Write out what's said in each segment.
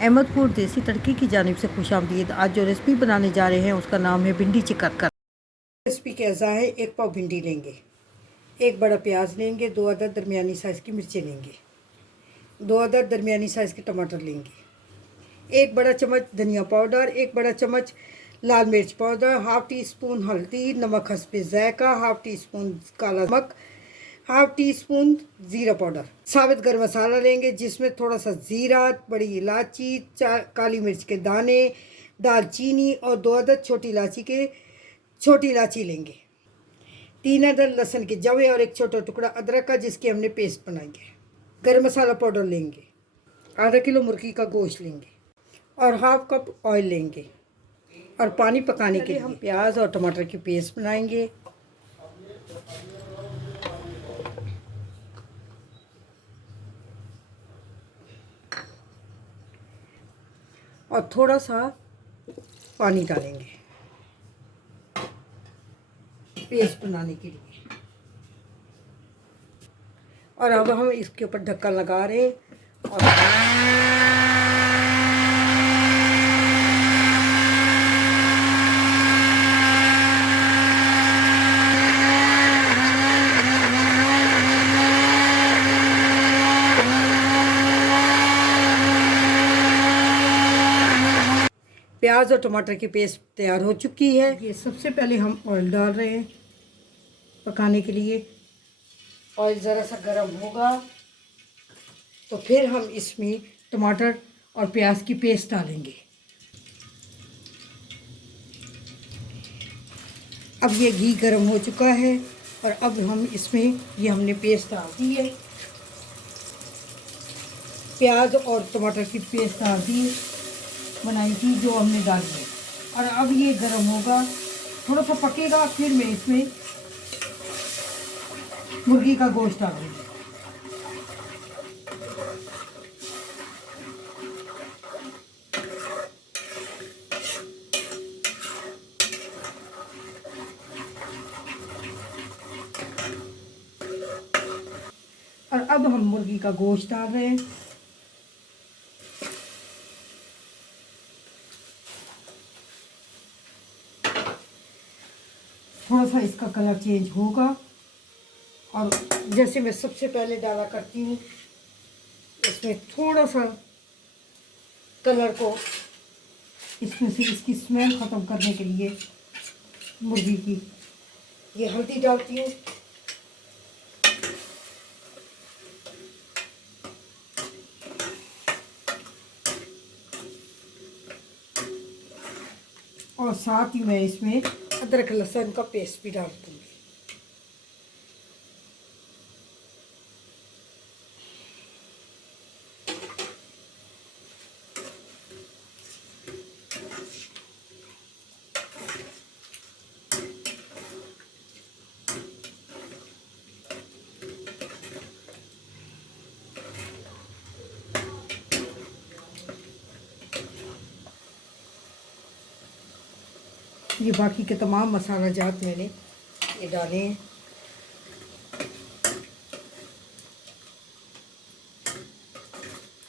अहमदपुर देसी तड़के की जानिब से खुशामदीद। आज जो रेसिपी बनाने जा रहे हैं उसका नाम है भिंडी चिकन। रेसिपी कैसा है, 1 पाव भिंडी लेंगे, 1 बड़ा प्याज लेंगे, 2 अदद दरमियानी साइज़ की मिर्चें लेंगे, 2 अदद दरमियानी साइज़ के टमाटर लेंगे, 1 बड़ा चम्मच धनिया पाउडर, 1 बड़ा चम्मच लाल मिर्च पाउडर, हाफ़ टी स्पून हल्दी, नमक हस्बे जायका, हाफ़ टी स्पून काला नमक, हाफ़ टी स्पून ज़ीरा पाउडर, साबित गर्म मसाला लेंगे जिसमें थोड़ा सा ज़ीरा, बड़ी इलायची, काली मिर्च के दाने, दालचीनी और 2 अदद छोटी इलायची लेंगे, 3 अदद लहसुन के जवे और 1 छोटा टुकड़ा अदरक का जिसके हमने पेस्ट बनाएंगे। गर्म मसाला पाउडर लेंगे, आधा किलो मुर्गी का गोश्त लेंगे और हाफ़ कप ऑयल लेंगे और पानी पकाने के लिए हम प्याज और टमाटर की पेस्ट बनाएंगे। और थोड़ा सा पानी डालेंगे पेस्ट बनाने के लिए। और अब हम इसके ऊपर ढक्कन लगा रहे हैं और प्याज और टमाटर की पेस्ट तैयार हो चुकी है। ये सबसे पहले हम ऑयल डाल रहे हैं पकाने के लिए। ऑयल ज़रा सा गर्म होगा तो फिर हम इसमें टमाटर और प्याज की पेस्ट डालेंगे। अब ये घी गर्म हो चुका है और अब हम इसमें ये हमने पेस्ट डाल दी है, प्याज और टमाटर की पेस्ट डाल दी बनाई थी जो हमने डाली है। और अब ये गर्म होगा, थोड़ा सा पकेगा, फिर मैं इसमें मुर्गी का गोश्त डालूंगी। और अब हम मुर्गी का गोश्त डाल रहे हैं। थोड़ा सा इसका कलर चेंज होगा और जैसे मैं सबसे पहले डाला करती हूँ, इसमें थोड़ा सा कलर को, इसमें से इसकी स्मेल ख़त्म करने के लिए मुर्गी की ये हल्दी डालती हूँ। और साथ ही मैं इसमें अदरक लहसुन का पेस्ट भी डाल दूँगी। ये बाकी के तमाम मसाला जात मैंने ये डाले हैं।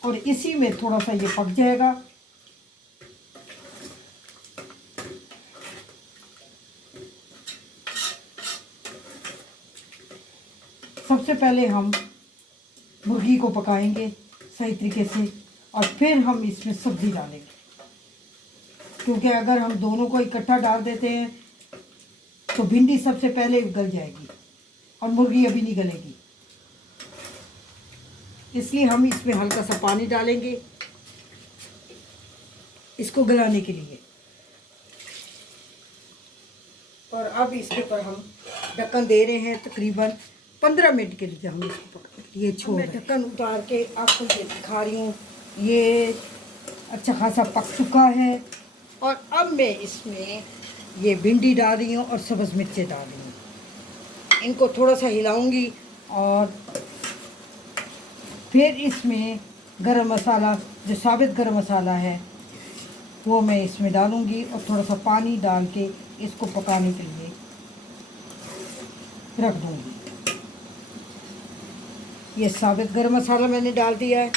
और इसी में थोड़ा सा ये पक जाएगा। सबसे पहले हम मुर्गी को पकाएंगे सही तरीके से और फिर हम इसमें सब्ज़ी डालेंगे, क्योंकि अगर हम दोनों को इकट्ठा डाल देते हैं तो भिंडी सबसे पहले गल जाएगी और मुर्गी अभी नहीं गलेगी। इसलिए हम इसमें हल्का सा पानी डालेंगे इसको गलाने के लिए। और अब इसके ऊपर हम ढक्कन दे रहे हैं तकरीबन 15 मिनट के लिए। हम इसको ये छोड़ ढक्कन उतार के आपको ये दिखा रही हूँ, ये अच्छा खासा पक चुका है। और अब मैं इसमें ये भिंडी डाल रही हूँ और सब्ज़ मिर्चें डाल रही हूँ। इनको थोड़ा सा हिलाऊंगी और फिर इसमें गरम मसाला, जो साबित गरम मसाला है, वो मैं इसमें डालूंगी और थोड़ा सा पानी डाल के इसको पकाने के लिए रख दूंगी। ये साबित गरम मसाला मैंने डाल दिया है।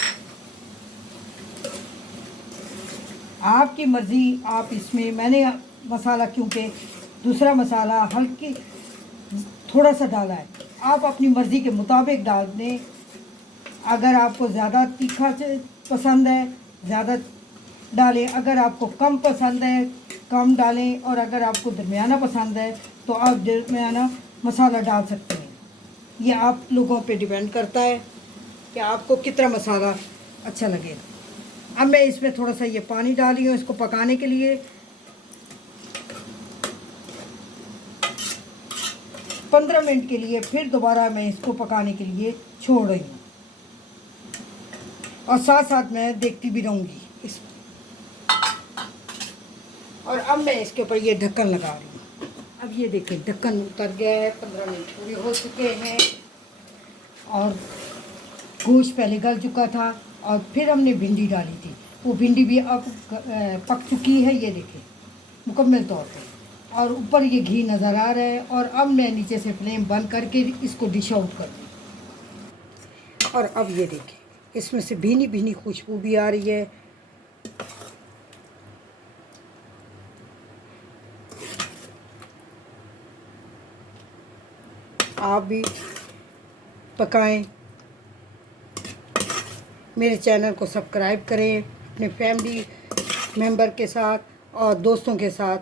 आपकी मर्ज़ी। आप इसमें मैंने मसाला क्योंकि दूसरा मसाला हल्की थोड़ा सा डाला है, आप अपनी मर्ज़ी के मुताबिक डाल दें। अगर आपको ज़्यादा तीखा पसंद है ज़्यादा डालें, अगर आपको कम पसंद है कम डालें, और अगर आपको दरमियाना पसंद है तो आप दरमियाना मसाला डाल सकते हैं। ये आप लोगों पे डिपेंड करता है कि आपको कितना मसाला अच्छा लगेगा। अब मैं इसमें थोड़ा सा ये पानी डाली हूँ इसको पकाने के लिए। 15 मिनट के लिए फिर दोबारा मैं इसको पकाने के लिए छोड़ रही हूँ, और साथ साथ मैं देखती भी रहूँगी इस। और अब मैं इसके ऊपर ये ढक्कन लगा रही हूँ। अब ये देखिए ढक्कन उतर गया है, 15 मिनट पूरे हो चुके हैं और गोश्त पहले गल चुका था, और फिर हमने भिंडी डाली थी, वो भिंडी भी अब पक चुकी है, ये देखिए मुकम्मल तौर पे। और ऊपर ये घी नज़र आ रहा है, और अब मैं नीचे से फ्लेम बंद करके इसको डिश आउट कर दूँ। और अब ये देखिए इसमें से भीनी भीनी खुशबू भी आ रही है। आप भी पकाएं, मेरे चैनल को सब्सक्राइब करें, अपने फैमिली मेंबर के साथ और दोस्तों के साथ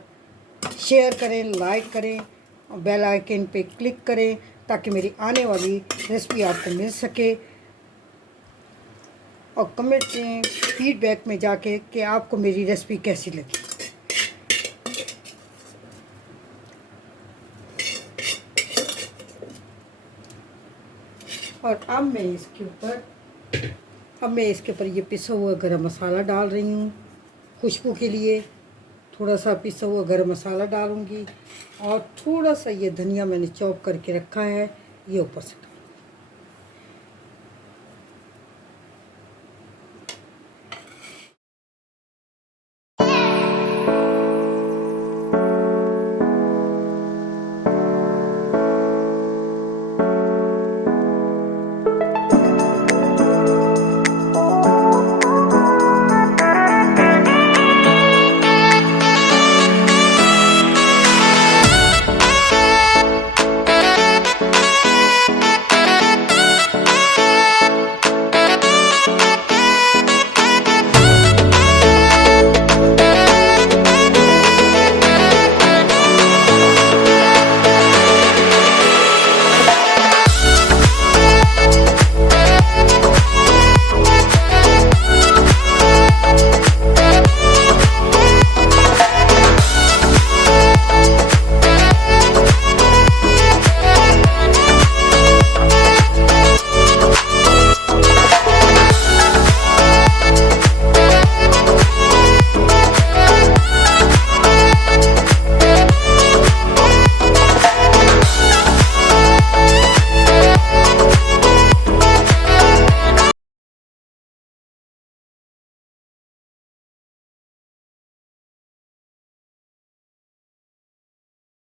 शेयर करें, लाइक करें और बेल आइकन पे क्लिक करें ताकि मेरी आने वाली रेसिपी आपको मिल सके। और कमेंट में फीडबैक में जाके कि आपको मेरी रेसिपी कैसी लगी। और अब मैं इसके ऊपर ये पिसा हुआ गरम मसाला डाल रही हूँ। खुशबू के लिए थोड़ा सा पिसा हुआ गरम मसाला डालूँगी, और थोड़ा सा ये धनिया मैंने चॉप करके रखा है ये ऊपर से।